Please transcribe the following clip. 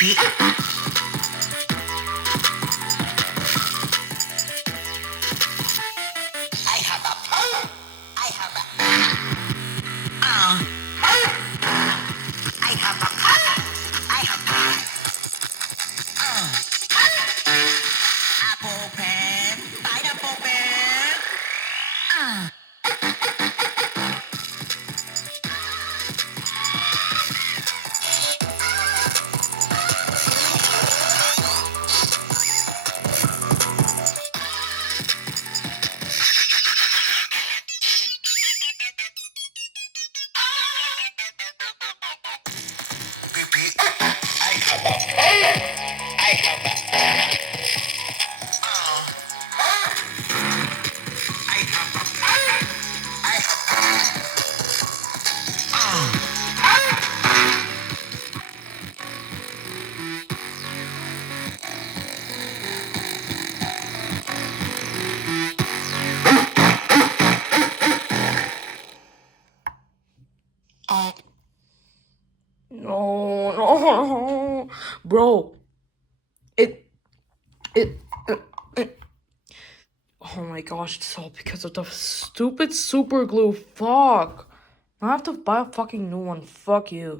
Repeat. I have a pen. I have a I have a pen. I have apple pen. Pineapple pen. Repeat. I have a pen. I have a I have a pen. I have No, no, bro. It. Oh my gosh, it's all because of the stupid super glue. Fuck. I have to buy a fucking new one. Fuck you.